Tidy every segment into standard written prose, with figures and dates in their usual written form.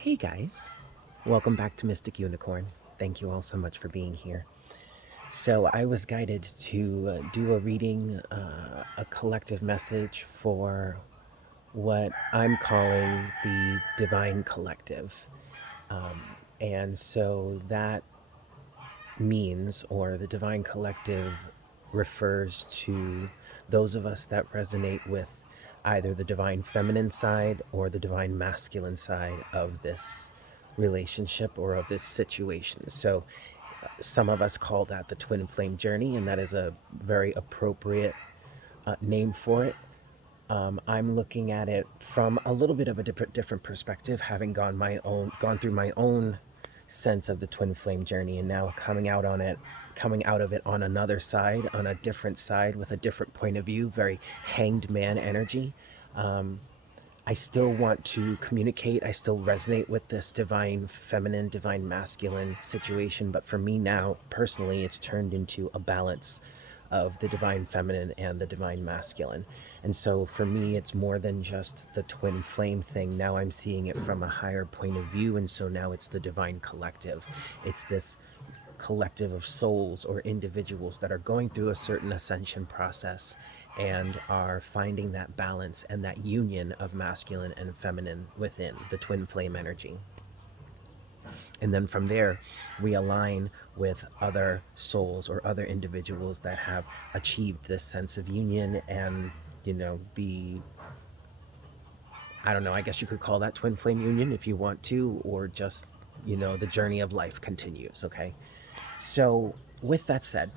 Hey guys, welcome back to Mystic Unicorn. Thank you all so much for being here. So, I was guided to do a reading, a collective message for what I'm calling the Divine Collective. Um, and so that means, or the Divine Collective refers to those of us that resonate with either the divine feminine side or the divine masculine side of this relationship or of this situation. So, some of us call that the twin flame journey, and that is a very appropriate name for it. I'm looking at it from a little bit of a different perspective, having gone through my own sense of the twin flame journey, and now coming out of it on another side, on a different side with a different point of view, very hanged man energy. Um, I still want to communicate. I still resonate with this divine feminine, divine masculine situation. But for me now, personally, it's turned into a balance of the divine feminine and the divine masculine. And so for me, it's more than just the twin flame thing. Now I'm seeing it from a higher point of view. And so now it's the divine collective. It's this collective of souls or individuals that are going through a certain ascension process and are finding that balance and that union of masculine and feminine within the twin flame energy. And then from there, we align with other souls or other individuals that have achieved this sense of union and, the, I don't know, I guess you could call that twin flame union if you want to, or just, the journey of life continues, okay? So, with that said,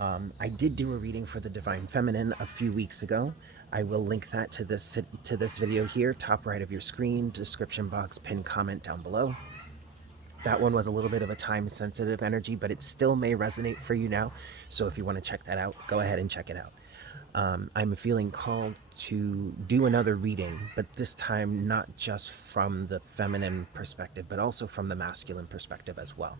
I did do a reading for the Divine Feminine a few weeks ago. I will link that to this video here, top right of your screen, description box, pinned comment down below. That one was a little bit of a time-sensitive energy, but it still may resonate for you now. So if you want to check that out, go ahead and check it out. I'm feeling called to do another reading, but this time not just from the feminine perspective, but also from the masculine perspective as well.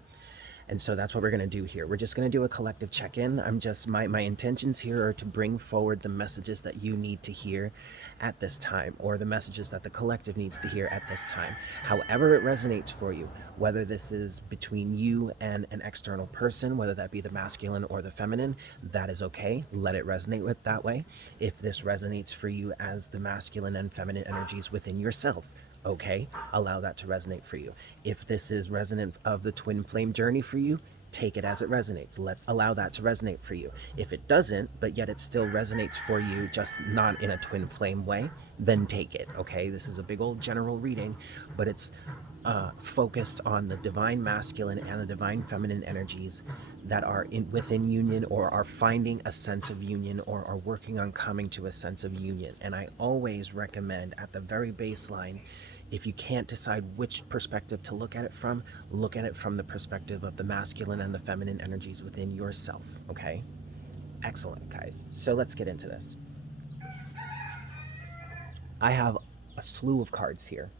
And so that's what we're going to do here. We're just going to do a collective check-in. My intentions here are to bring forward the messages that you need to hear at this time, or the messages that the collective needs to hear at this time. However it resonates for you, whether this is between you and an external person, whether that be the masculine or the feminine, that is okay. Let it resonate with that way. If this resonates for you as the masculine and feminine energies within yourself, okay, allow that to resonate for you. If this is resonant of the twin flame journey for you, take it as it resonates. Allow that to resonate for you. If it doesn't, but yet it still resonates for you, just not in a twin flame way, then take it, okay? This is a big old general reading, but it's focused on the divine masculine and the divine feminine energies that are within union, or are finding a sense of union, or are working on coming to a sense of union. And I always recommend, at the very baseline, if you can't decide which perspective to look at it from, look at it from the perspective of the masculine and the feminine energies within yourself, okay? Excellent, guys. So let's get into this. I have a slew of cards here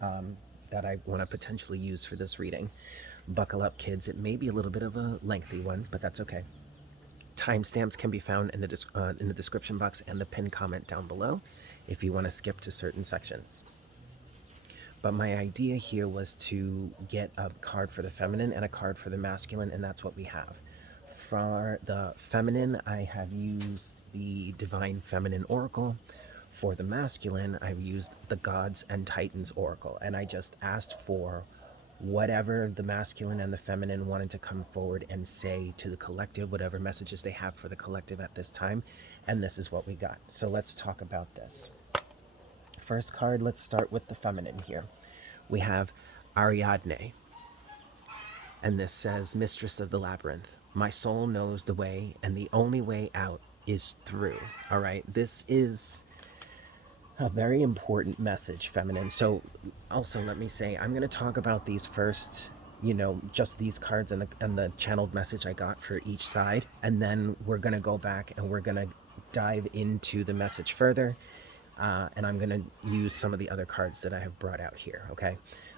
that I want to potentially use for this reading. Buckle up, kids. It may be a little bit of a lengthy one, but that's okay. Timestamps can be found in the description box and the pinned comment down below if you want to skip to certain sections. But my idea here was to get a card for the feminine and a card for the masculine, and that's what we have. For the feminine, I have used the Divine Feminine Oracle. For the masculine, I've used the Gods and Titans Oracle, and I just asked for whatever the masculine and the feminine wanted to come forward and say to the collective, whatever messages they have for the collective at this time, and this is what we got. So let's talk about this. First card, let's start with the feminine here. We have Ariadne, and this says, Mistress of the Labyrinth, my soul knows the way, and the only way out is through. All right, this is a very important message, feminine. So also let me say, I'm going to talk about these first, just these cards and the channeled message I got for each side, and then we're going to go back and we're going to dive into the message further, and I'm going to use some of the other cards that I have brought out here, okay?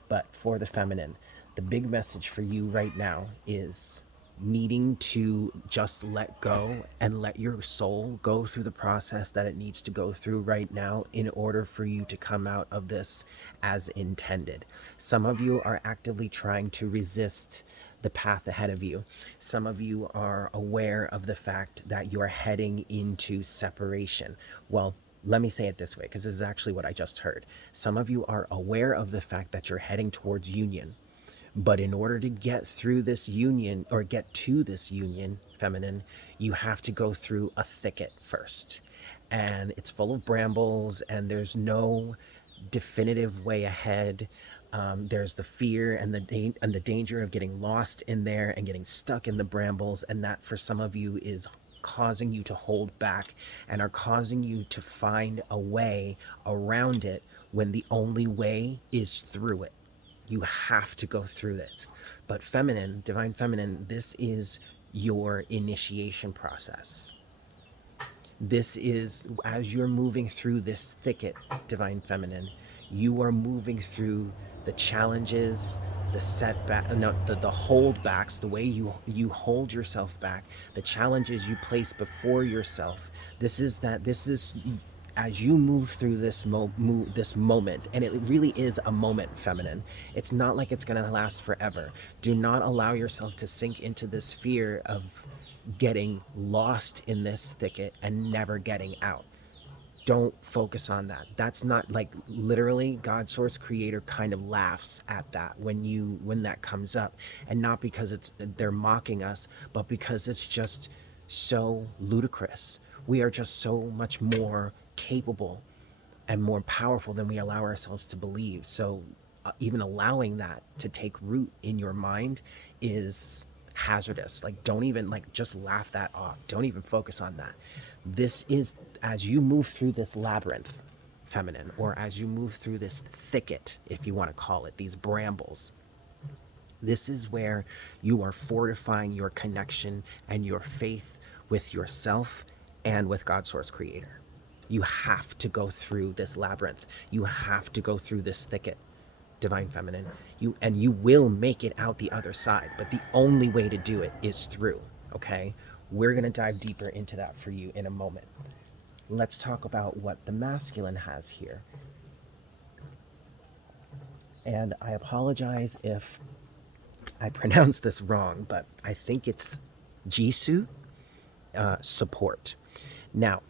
But for the feminine, the big message for you right now is needing to just let go and let your soul go through the process that it needs to go through right now in order for you to come out of this as intended. Some of you are actively trying to resist the path ahead of you. Some of you are aware of the fact that you're heading into separation. Well, let me say it this way, because this is actually what I just heard. Some of you are aware of the fact that you're heading towards union. But in order to get through this union or get to this union, feminine, you have to go through a thicket first. And it's full of brambles, and there's no definitive way ahead. There's the fear and the danger of getting lost in there and getting stuck in the brambles, and that for some of you is causing you to hold back and are causing you to find a way around it when the only way is through it. You have to go through this. But feminine, divine feminine, this is your initiation process. This is, as you're moving through this thicket, divine feminine, you are moving through the challenges, the setback, no, the holdbacks, the way you hold yourself back, the challenges you place before yourself. This is as you move through this moment, and it really is a moment, feminine. It's not like it's going to last forever. Do not allow yourself to sink into this fear of getting lost in this thicket and never getting out. Don't focus on that. That's not, like, literally, God source creator kind of laughs at that when that comes up, and not because they're mocking us, but because it's just so ludicrous. We are just so much more capable and more powerful than we allow ourselves to believe. So even allowing that to take root in your mind is hazardous. Like, don't even, like, just laugh that off. Don't even focus on that. This is, as you move through this labyrinth, feminine, or as you move through this thicket, if you want to call it, these brambles, this is where you are fortifying your connection and your faith with yourself and with God source creator. You have to go through this labyrinth. You have to go through this thicket, divine feminine. You will make it out the other side, but the only way to do it is through, okay? We're going to dive deeper into that for you in a moment. Let's talk about what the masculine has here. And I apologize if I pronounced this wrong, but I think it's Jisoo, support. Now,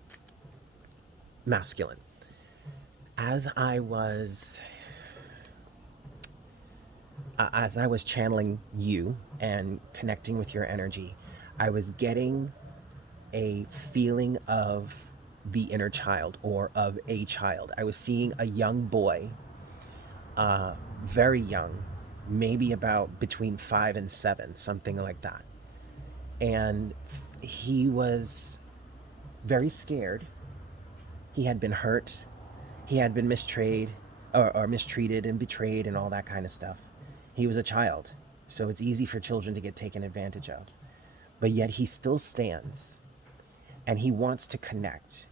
masculine. As I was channeling you and connecting with your energy, I was getting a feeling of the inner child, or of a child. I was seeing a young boy, very young, maybe about between 5 and 7, something like that. And he was very scared. He had been hurt. He had been mistreated and betrayed and all that kind of stuff. He was a child, so it's easy for children to get taken advantage of. But yet he still stands, and he wants to connect.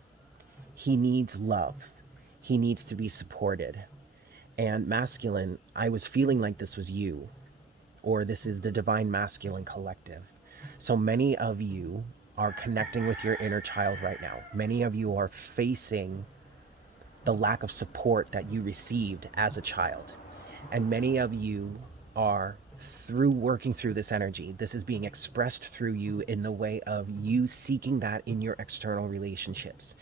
He needs love. He needs to be supported. And masculine, I was feeling like this was you, or this is the divine masculine collective. So many of you are connecting with your inner child right now. Many of you are facing the lack of support that you received as a child. And many of you are, through working through this energy, this is being expressed through you in the way of you seeking that in your external relationships.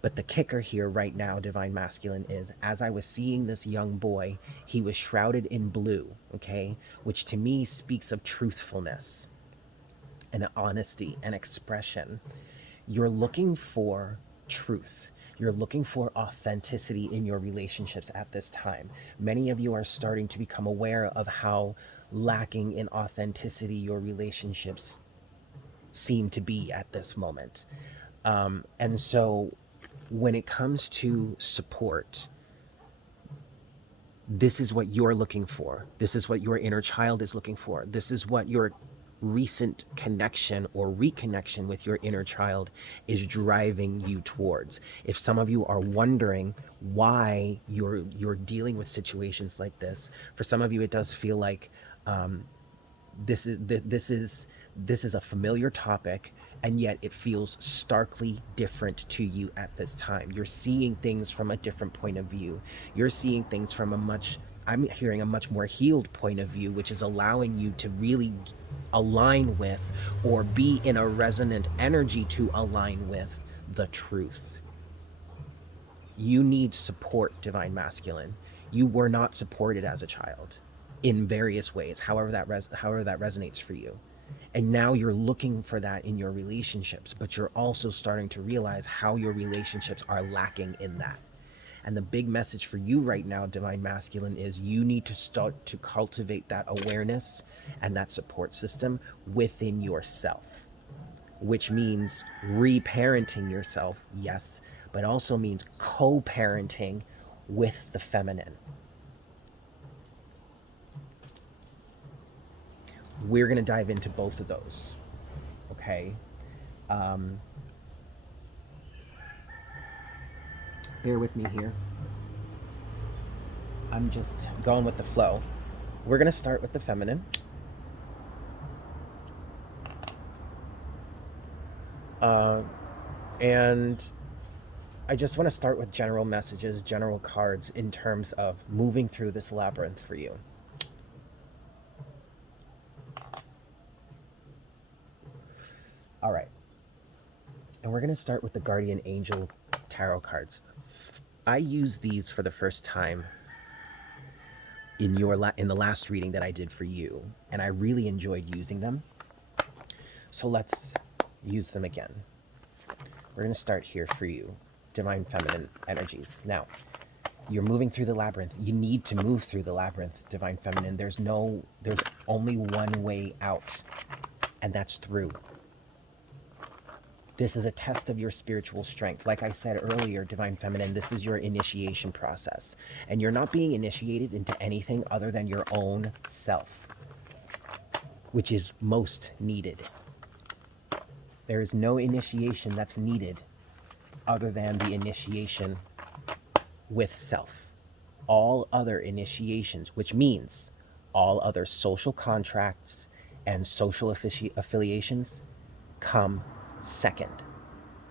But the kicker here right now, divine masculine, is as I was seeing this young boy, he was shrouded in blue, okay, which to me speaks of truthfulness and honesty and expression. You're looking for truth. You're looking for authenticity in your relationships at this time. Many of you are starting to become aware of how lacking in authenticity your relationships seem to be at this moment. And so when it comes to support, this is what you're looking for. This is what your inner child is looking for. This is what your recent connection or reconnection with your inner child is driving you towards. If some of you are wondering why you're dealing with situations like this, for some of you it does feel like this is This is a familiar topic, and yet it feels starkly different to you at this time. You're seeing things from a different point of view. You're seeing things from I'm hearing a much more healed point of view, which is allowing you to really align with or be in a resonant energy to align with the truth. You need support, Divine Masculine. You were not supported as a child in various ways, however that resonates for you. And now you're looking for that in your relationships, but you're also starting to realize how your relationships are lacking in that. And the big message for you right now, Divine Masculine, is you need to start to cultivate that awareness and that support system within yourself, which means reparenting yourself, yes, but also means co-parenting with the feminine. We're going to dive into both of those, okay? Bear with me here. I'm just going with the flow. We're going to start with the feminine. And I just want to start with general messages, general cards in terms of moving through this labyrinth for you. All right. And we're going to start with the Guardian Angel Tarot cards. I used these for the first time in the last reading that I did for you, and I really enjoyed using them. So let's use them again. We're going to start here for you, Divine Feminine energies. Now, you're moving through the labyrinth. You need to move through the labyrinth, Divine Feminine. There's only one way out, and that's through. This is a test of your spiritual strength. Like I said earlier, Divine Feminine, this is your initiation process. And you're not being initiated into anything other than your own self, which is most needed. There is no initiation that's needed other than the initiation with self. All other initiations, which means all other social contracts and social affiliations, come second.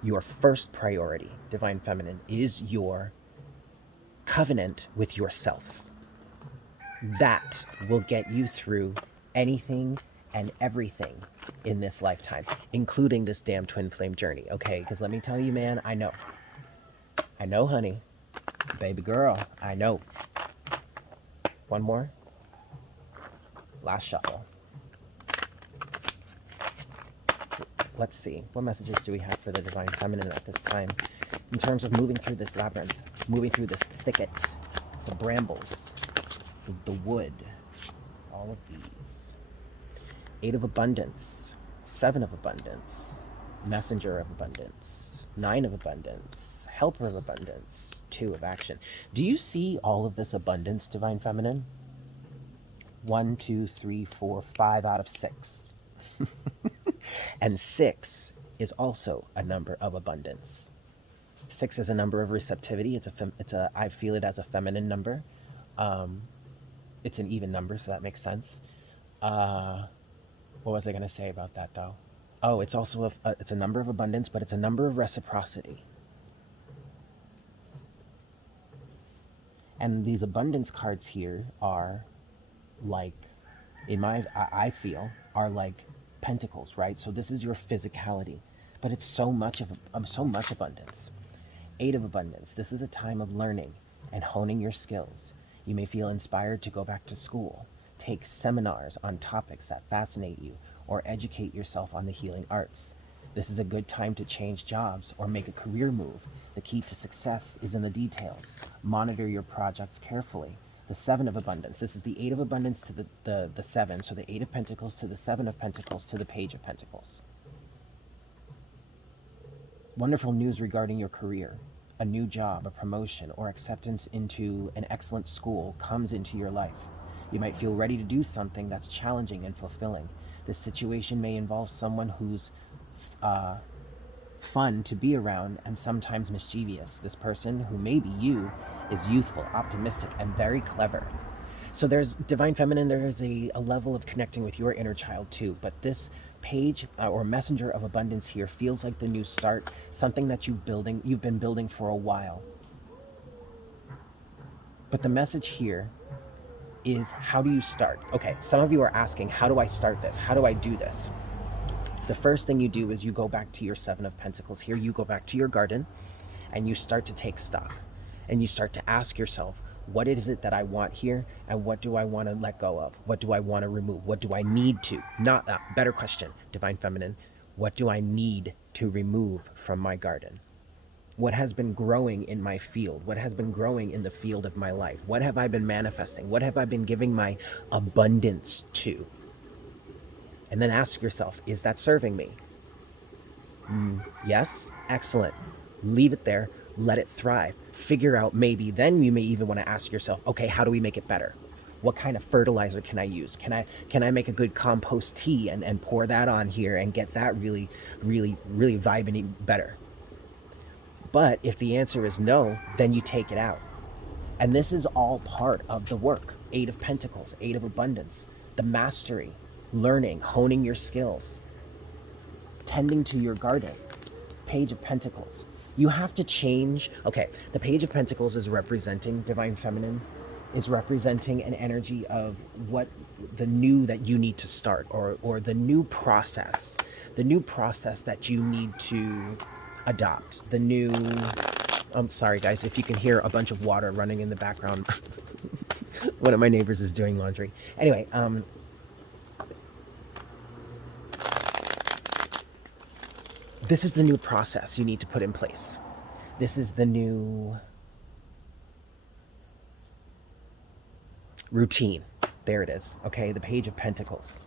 Your first priority, Divine Feminine, is your covenant with yourself. That will get you through anything and everything in this lifetime, including this damn twin flame journey, okay? Because let me tell you, man, I know, honey, baby girl, I know. One more. Last shuffle. Let's see, what messages do we have for the Divine Feminine at this time in terms of moving through this labyrinth, moving through this thicket, the brambles, the wood, all of these. 8 of Abundance, 7 of Abundance, Messenger of Abundance, 9 of Abundance, Helper of Abundance, 2 of Action. Do you see all of this abundance, Divine Feminine? 1, 2, 3, 4, 5 out of 6. And 6 is also a number of abundance. 6 is a number of receptivity. I feel it as a feminine number. It's an even number, so that makes sense. What was I going to say about that, though? Oh, it's also it's a number of abundance, but it's a number of reciprocity. And these abundance cards here are like, I feel, are like pentacles, right? So this is your physicality, but it's so much abundance. 8 of Abundance. This is a time of learning and honing your skills. You may feel inspired to go back to school, take seminars on topics that fascinate you, or educate yourself on the healing arts. This is a good time to change jobs or make a career move. The key to success is in the details. Monitor your projects carefully. The 7 of Abundance. This is the 8 of Abundance to the 7. So the 8 of Pentacles to the 7 of Pentacles to the Page of Pentacles. Wonderful news regarding your career. A new job, a promotion, or acceptance into an excellent school comes into your life. You might feel ready to do something that's challenging and fulfilling. This situation may involve someone who's fun to be around and sometimes mischievous. This person, who may be you, is youthful, optimistic, and very clever. So there's Divine Feminine, there is a level of connecting with your inner child too, but this Page or messenger of abundance here feels like the new start, something that you've been building for a while. But the message here is, how do you start? Okay, some of you are asking, how do I start this? How do I do this? The first thing you do is you go back to your Seven of Pentacles here. You go back to your garden and you start to take stock. And you start to ask yourself, what is it that I want here? And what do I want to let go of? What do I want to remove? What do I need to? Not better question, Divine Feminine. What do I need to remove from my garden? What has been growing in my field? What has been growing in the field of my life? What have I been manifesting? What have I been giving my abundance to? And then ask yourself, is that serving me? Yes? Excellent. Leave it there. Let it thrive. Figure out, maybe then you may even want to ask yourself, okay, how do we make it better? What kind of fertilizer can I use? Can I make a good compost tea and pour that on here and get that really, really, really vibing better? But if the answer is no, then you take it out. And this is all part of the work. Eight of Pentacles, Eight of Abundance, the mastery, learning, honing your skills, tending to your garden. Page of Pentacles. You have to change. Okay, the Page of Pentacles is representing Divine Feminine, is representing an energy of what the new that you need to start, or the new process that you need to adopt. The new, I'm sorry guys if you can hear a bunch of water running in the background. One of my neighbors is doing laundry. Anyway, this is the new process you need to put in place. This is the new routine. There it is. Okay, the Page of Pentacles.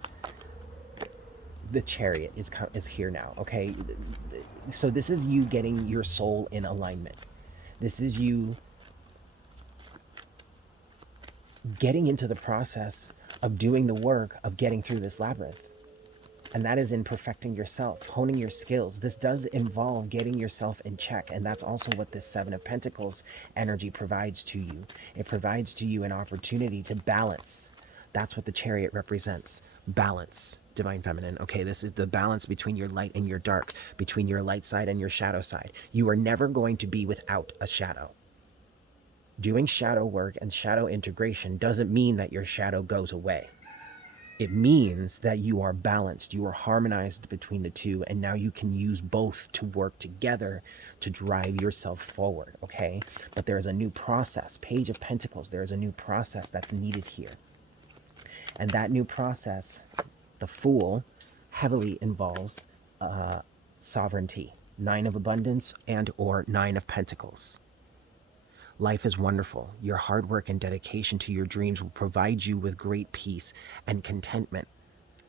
The Chariot is here now. Okay, so this is you getting your soul in alignment. This is you getting into the process of doing the work of getting through this labyrinth. And that is in perfecting yourself, honing your skills. This does involve getting yourself in check. And that's also what this Seven of Pentacles energy provides to you. It provides to you an opportunity to balance. That's what the Chariot represents. Balance, Divine Feminine. Okay, this is the balance between your light and your dark, between your light side and your shadow side. You are never going to be without a shadow. Doing shadow work and shadow integration doesn't mean that your shadow goes away. It means that you are balanced, you are harmonized between the two, and now you can use both to work together to drive yourself forward, okay? But there's a new process. Page of Pentacles, there's a new process that's needed here. And that new process, the Fool, heavily involves sovereignty. Nine of Abundance and or Nine of Pentacles. Life is wonderful. Your hard work and dedication to your dreams will provide you with great peace and contentment.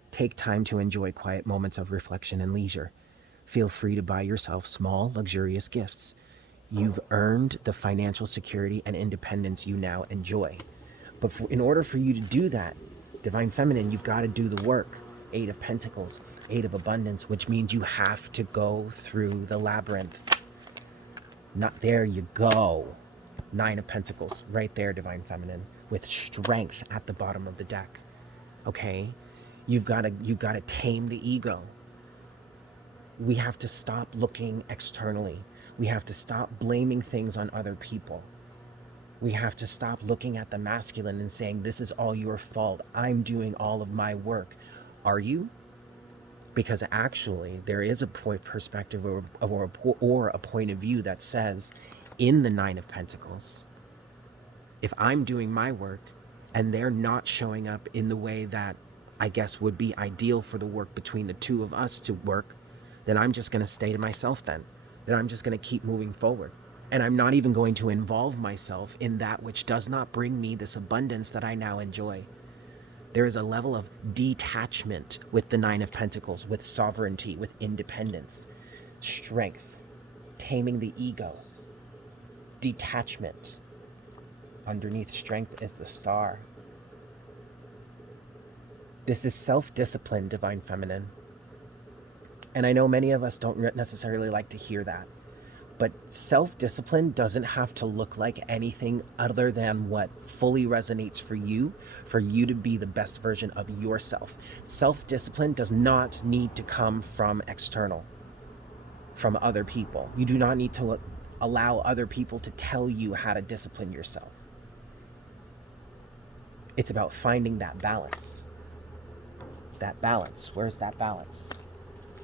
Take time to enjoy quiet moments of reflection and leisure. Feel free to buy yourself small, luxurious gifts. You've earned the financial security and independence you now enjoy. But in order for you to do that, Divine Feminine, you've got to do the work. Eight of Pentacles, Eight of Abundance, which means you have to go through the labyrinth. Not there you go. Nine of Pentacles, right there, Divine Feminine, with strength at the bottom of the deck. Okay? You've got to tame the ego. We have to stop looking externally. We have to stop blaming things on other people. We have to stop looking at the masculine and saying, this is all your fault. I'm doing all of my work. Are you? Because actually, there is a perspective or a point of view that says, in the Nine of Pentacles, if I'm doing my work and they're not showing up in the way that I guess would be ideal for the work between the two of us to work, then I'm just going to stay to myself then. Then I'm just going to keep moving forward. And I'm not even going to involve myself in that which does not bring me this abundance that I now enjoy. There is a level of detachment with the Nine of Pentacles, with sovereignty, with independence, strength, taming the ego, detachment. Underneath strength is the Star. This is self-discipline, Divine Feminine. And I know many of us don't necessarily like to hear that. But self-discipline doesn't have to look like anything other than what fully resonates for you to be the best version of yourself. Self-discipline does not need to come from external, from other people. You do not need to allow other people to tell you how to discipline yourself. It's about finding that balance. That balance. Where's that balance?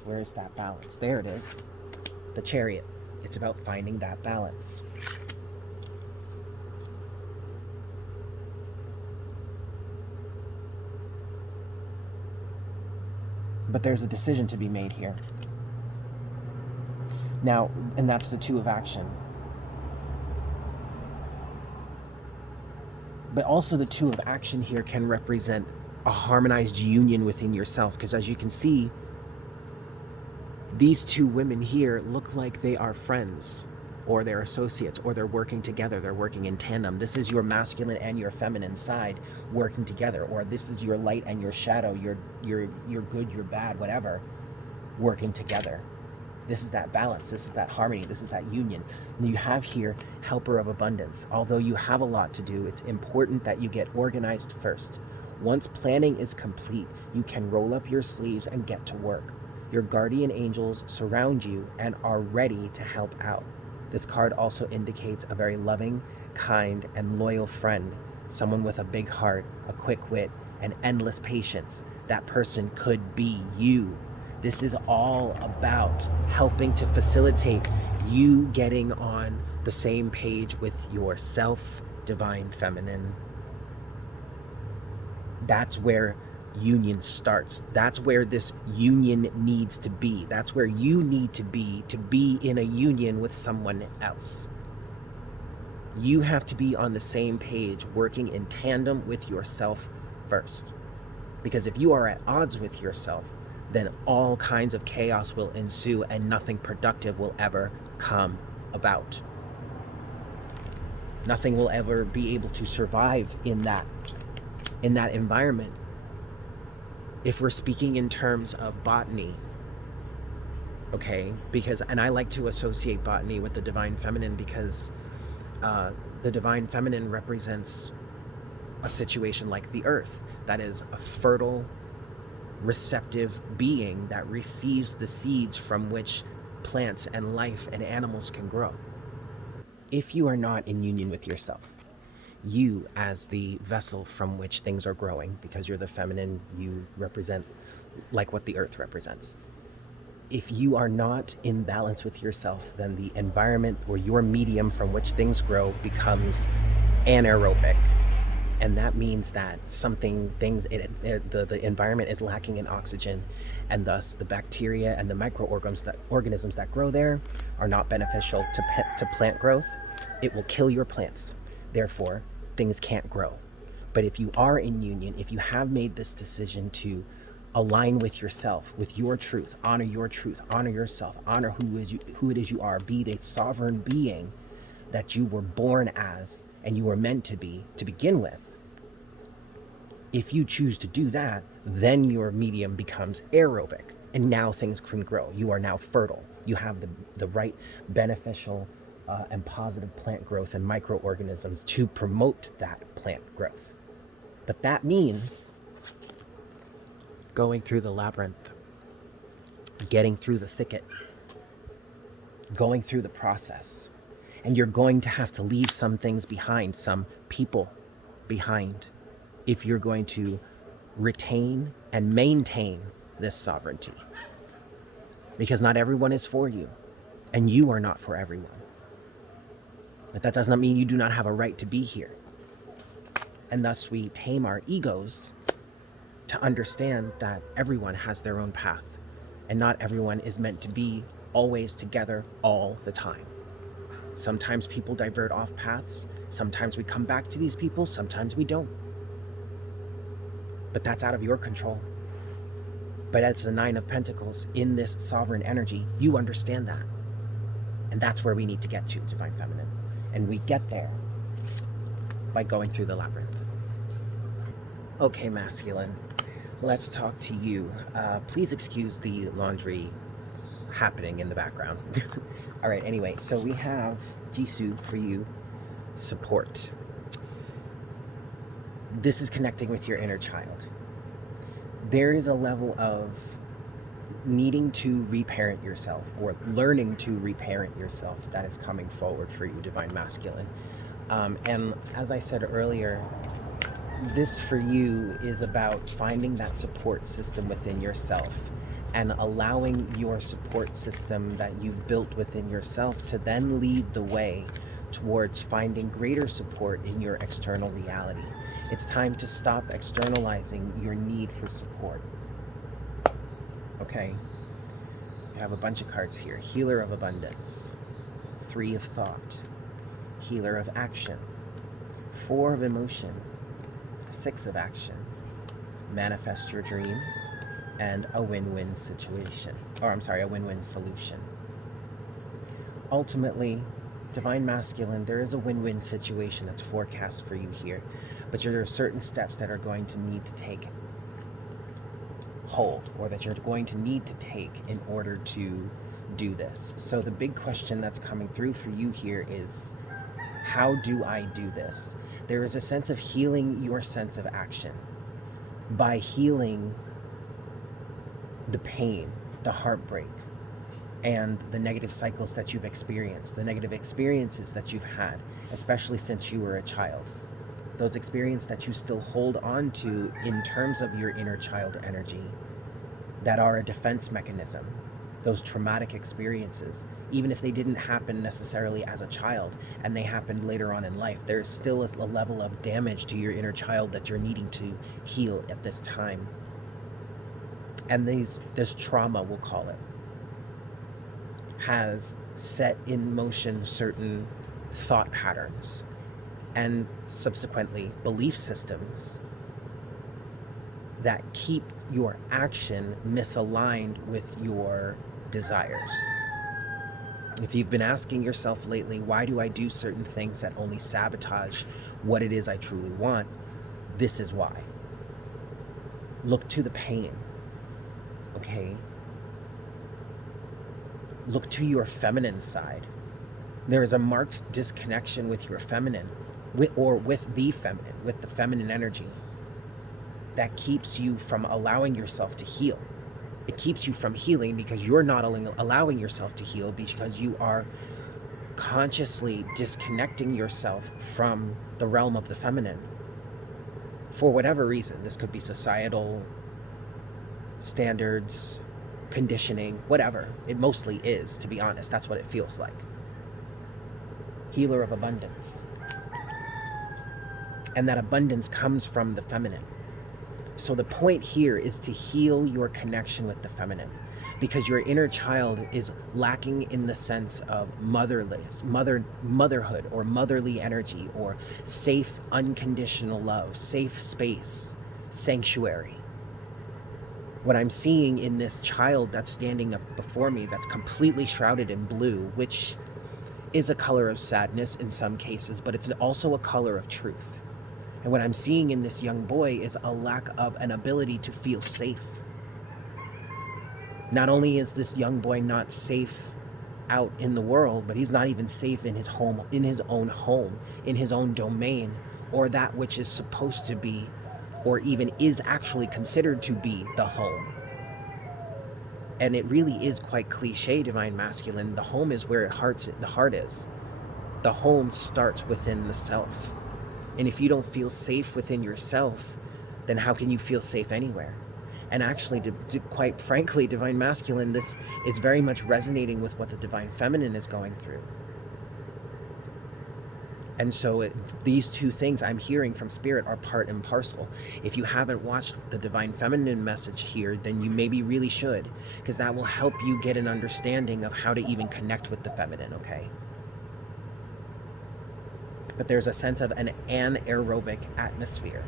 Where is that balance? There it is. The Chariot. It's about finding that balance. But there's a decision to be made here. Now, and that's the Two of Action. But also the Two of Action here can represent a harmonized union within yourself, because as you can see, these two women here look like they are friends, or they're associates, or they're working together, they're working in tandem. This is your masculine and your feminine side working together, or this is your light and your shadow, your good, your bad, whatever, working together. This is that balance, this is that harmony, this is that union. And you have here Helper of Abundance. Although you have a lot to do, it's important that you get organized first. Once planning is complete, you can roll up your sleeves and get to work. Your guardian angels surround you and are ready to help out. This card also indicates a very loving, kind, and loyal friend, someone with a big heart, a quick wit, and endless patience. That person could be you. This is all about helping to facilitate you getting on the same page with yourself, Divine Feminine. That's where union starts. That's where this union needs to be. That's where you need to be in a union with someone else. You have to be on the same page, working in tandem with yourself first. Because if you are at odds with yourself, then all kinds of chaos will ensue and nothing productive will ever come about. Nothing will ever be able to survive in that environment. If we're speaking in terms of botany, okay, and I like to associate botany with the Divine Feminine because the Divine Feminine represents a situation like the Earth, that is a fertile, receptive being that receives the seeds from which plants and life and animals can grow. If you are not in union with yourself, you as the vessel from which things are growing, because you're the feminine, you represent like what the earth represents. If you are not in balance with yourself, then the environment or your medium from which things grow becomes anaerobic. And that means that the environment is lacking in oxygen, and thus the bacteria and the microorganisms that grow there are not beneficial to plant growth. It will kill your plants. Therefore, things can't grow. But if you are in union, if you have made this decision to align with yourself, with your truth, honor yourself, honor who it is you are, be the sovereign being that you were born as and you were meant to be to begin with. If you choose to do that, then your medium becomes aerobic, and now things can grow. You are now fertile. You have the right beneficial and positive plant growth and microorganisms to promote that plant growth. But that means going through the labyrinth, getting through the thicket, going through the process. And you're going to have to leave some things behind, some people behind, if you're going to retain and maintain this sovereignty. Because not everyone is for you, and you are not for everyone. But that does not mean you do not have a right to be here. And thus we tame our egos to understand that everyone has their own path, and not everyone is meant to be always together all the time. Sometimes people divert off paths, sometimes we come back to these people, sometimes we don't. But that's out of your control. But as the Nine of Pentacles in this sovereign energy, you understand that. And that's where we need to get to, Divine Feminine. And we get there by going through the labyrinth. Okay, masculine, let's talk to you. Please excuse the laundry happening in the background. All right, anyway, so we have Jisoo for you, support. This is connecting with your inner child. There is a level of needing to reparent yourself, or learning to reparent yourself, that is coming forward for you, Divine Masculine. And as I said earlier, this for you is about finding that support system within yourself and allowing your support system that you've built within yourself to then lead the way towards finding greater support in your external reality. It's time to stop externalizing your need for support. Okay? You have a bunch of cards here. Healer of Abundance, 3 of Thought, Healer of Action, 4 of Emotion, 6 of Action, Manifest Your Dreams, and a win-win situation. Or I'm sorry, a win-win solution. Ultimately, Divine Masculine, there is a win-win situation that's forecast for you here, but there are certain steps that are going to need to take hold, or that you're going to need to take in order to do this. So the big question that's coming through for you here is, how do I do this? There is a sense of healing your sense of action by healing the pain, the heartbreak, and the negative cycles that you've experienced, the negative experiences that you've had, especially since you were a child. Those experiences that you still hold on to in terms of your inner child energy that are a defense mechanism. Those traumatic experiences, even if they didn't happen necessarily as a child and they happened later on in life, there's still a level of damage to your inner child that you're needing to heal at this time. And this trauma, we'll call it, has set in motion certain thought patterns and subsequently belief systems that keep your action misaligned with your desires. If you've been asking yourself lately, why do I do certain things that only sabotage what it is I truly want? This is why. Look to the pain, okay? Look to your feminine side. There is a marked disconnection with your feminine, with the feminine energy, that keeps you from allowing yourself to heal. It keeps you from healing because you're not allowing yourself to heal, because you are consciously disconnecting yourself from the realm of the feminine. For whatever reason, this could be societal standards, conditioning, whatever. It mostly is, to be honest. That's what it feels like. Healer of abundance. And that abundance comes from the feminine. So the point here is to heal your connection with the feminine, because your inner child is lacking in the sense of motherhood or motherly energy, or safe, unconditional love, safe space, sanctuary. What I'm seeing in this child that's standing up before me, that's completely shrouded in blue, which is a color of sadness in some cases, but it's also a color of truth. And what I'm seeing in this young boy is a lack of an ability to feel safe. Not only is this young boy not safe out in the world, but he's not even safe in his home, in his own home, in his own domain, or that which is supposed to be, or even is actually considered to be, the home. And it really is quite cliche, Divine Masculine. The home is where the heart is. The home starts within the self. And if you don't feel safe within yourself, then how can you feel safe anywhere? And actually, quite frankly, Divine Masculine, this is very much resonating with what the Divine Feminine is going through. And so these two things I'm hearing from Spirit are part and parcel. If you haven't watched the Divine Feminine message here, then you maybe really should, because that will help you get an understanding of how to even connect with the feminine, okay? But there's a sense of an anaerobic atmosphere,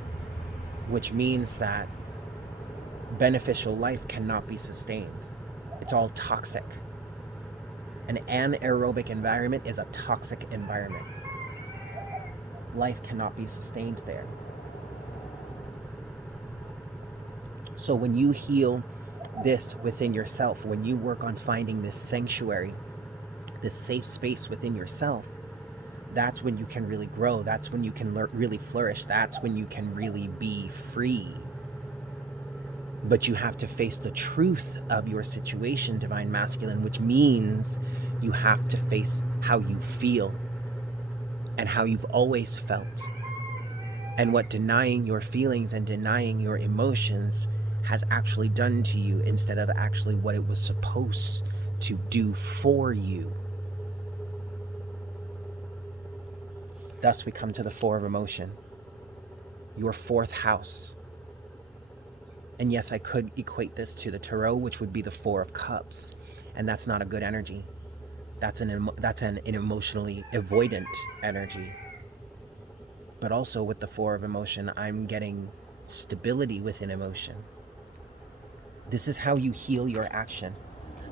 which means that beneficial life cannot be sustained. It's all toxic. An anaerobic environment is a toxic environment. Life cannot be sustained there. So when you heal this within yourself, when you work on finding this sanctuary, this safe space within yourself, that's when you can really grow. That's when you can really flourish. That's when you can really be free. But you have to face the truth of your situation, Divine Masculine, which means you have to face how you feel and how you've always felt, and what denying your feelings and denying your emotions has actually done to you instead of actually what it was supposed to do for you. Thus we come to the Four of Emotion, your fourth house. And yes, I could equate this to the Tarot, which would be the Four of Cups, and that's not a good energy. That's an emotionally avoidant energy. But also with the Four of Emotion, I'm getting stability within emotion. This is how you heal your action.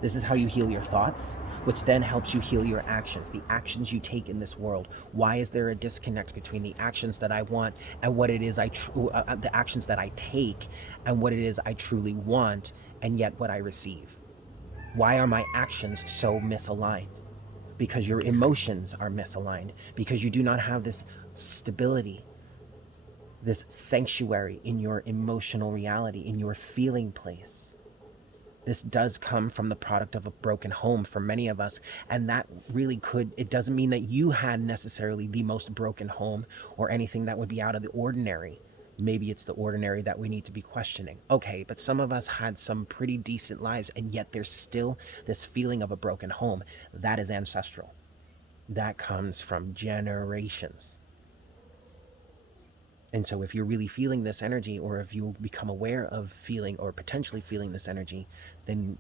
This is how you heal your thoughts, which then helps you heal your actions, the actions you take in this world. Why is there a disconnect between the actions that I want and what it is the actions that I take and what it is I truly want, and yet what I receive? Why are my actions so misaligned? Because your emotions are misaligned, because you do not have this stability, this sanctuary in your emotional reality, in your feeling place. This does come from the product of a broken home for many of us. And that really it doesn't mean that you had necessarily the most broken home or anything that would be out of the ordinary. Maybe it's the ordinary that we need to be questioning. Okay, but some of us had some pretty decent lives, and yet there's still this feeling of a broken home. That is ancestral. That comes from generations. And so if you're really feeling this energy, or if you become aware of feeling or potentially feeling this energy, then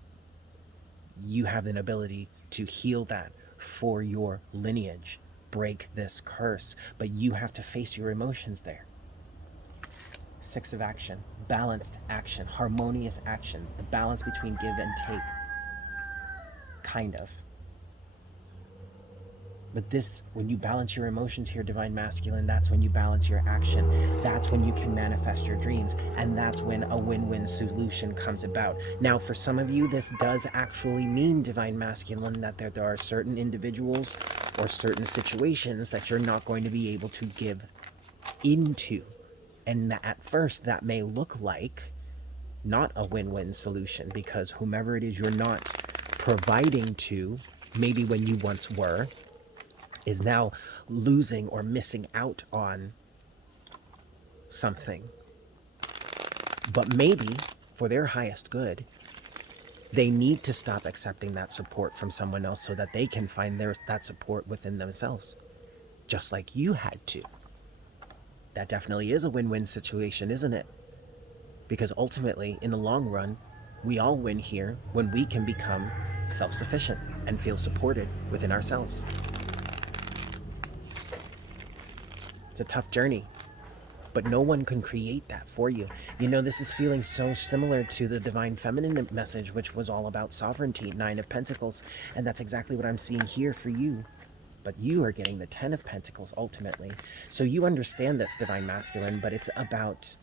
you have an ability to heal that for your lineage, break this curse. But you have to face your emotions there. Six of action, balanced action, harmonious action, the balance between give and take, kind of. But this, when you balance your emotions here, Divine Masculine, that's when you balance your action. That's when you can manifest your dreams. And that's when a win-win solution comes about. Now, for some of you, this does actually mean, Divine Masculine, that there are certain individuals or certain situations that you're not going to be able to give into. And at first, that may look like not a win-win solution, because whomever it is you're not providing to, maybe when you once were, is now losing or missing out on something. But maybe for their highest good, they need to stop accepting that support from someone else so that they can find that support within themselves, just like you had to. That definitely is a win-win situation, isn't it? Because ultimately, in the long run, we all win here when we can become self-sufficient and feel supported within ourselves. It's a tough journey, but no one can create that for you. You know, this is feeling so similar to the Divine Feminine message, which was all about sovereignty, Nine of Pentacles, and that's exactly what I'm seeing here for you. But you are getting the Ten of Pentacles ultimately. So you understand this, Divine Masculine, but it's about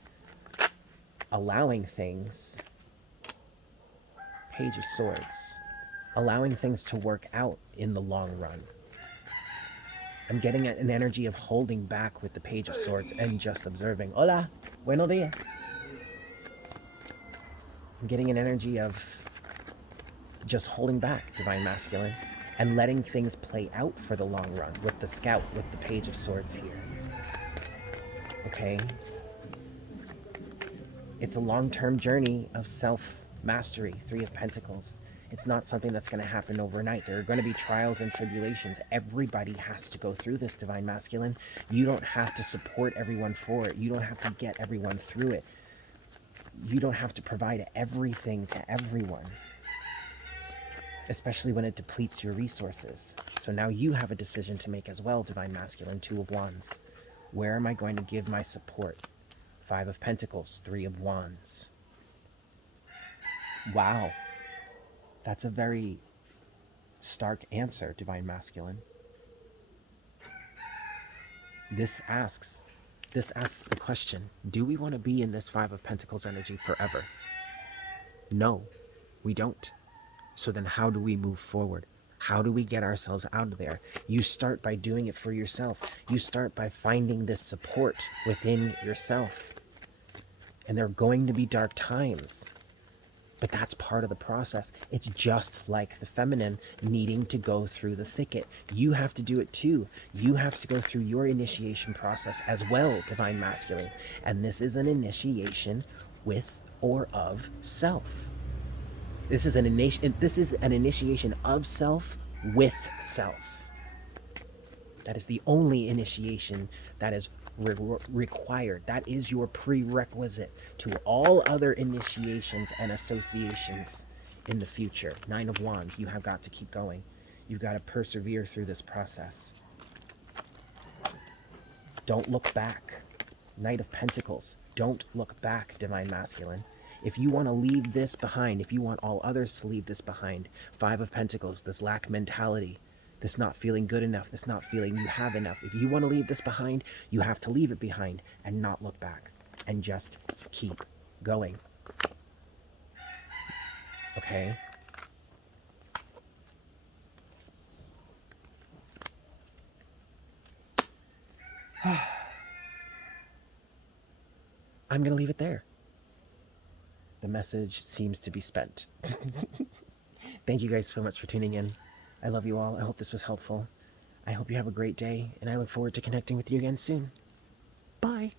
allowing things, Page of Swords, allowing things to work out in the long run. I'm getting an energy of holding back with the Page of Swords and just observing. Hola, buenos días. I'm getting an energy of just holding back, Divine Masculine, and letting things play out for the long run with the Scout, with the Page of Swords here. Okay? It's a long-term journey of self-mastery, Three of Pentacles. It's not something that's going to happen overnight. There are going to be trials and tribulations. Everybody has to go through this, Divine Masculine. You don't have to support everyone for it. You don't have to get everyone through it. You don't have to provide everything to everyone, especially when it depletes your resources. So now you have a decision to make as well, Divine Masculine. Two of Wands. Where am I going to give my support? Five of Pentacles, Three of Wands. Wow. That's a very stark answer, Divine Masculine. This asks the question, do we want to be in this Five of Pentacles energy forever? No, we don't. So then how do we move forward? How do we get ourselves out of there? You start by doing it for yourself. You start by finding this support within yourself. And there are going to be dark times, but that's part of the process. It's just like the feminine needing to go through the thicket. You have to do it too. You have to go through your initiation process as well, Divine Masculine. And this is an initiation with or of self. This is an initiation of self with self. That is the only initiation that is required. That is your prerequisite to all other initiations and associations in the future. Nine of Wands, you have got to keep going. You've got to persevere through this process. Don't look back. Knight of Pentacles, don't look back, Divine Masculine. If you want to leave this behind, if you want all others to leave this behind, Five of Pentacles, this lack mentality, this not feeling good enough, this not feeling you have enough. If you want to leave this behind, you have to leave it behind and not look back and just keep going. Okay? I'm going to leave it there. The message seems to be spent. Thank you guys so much for tuning in. I love you all. I hope this was helpful. I hope you have a great day, and I look forward to connecting with you again soon. Bye.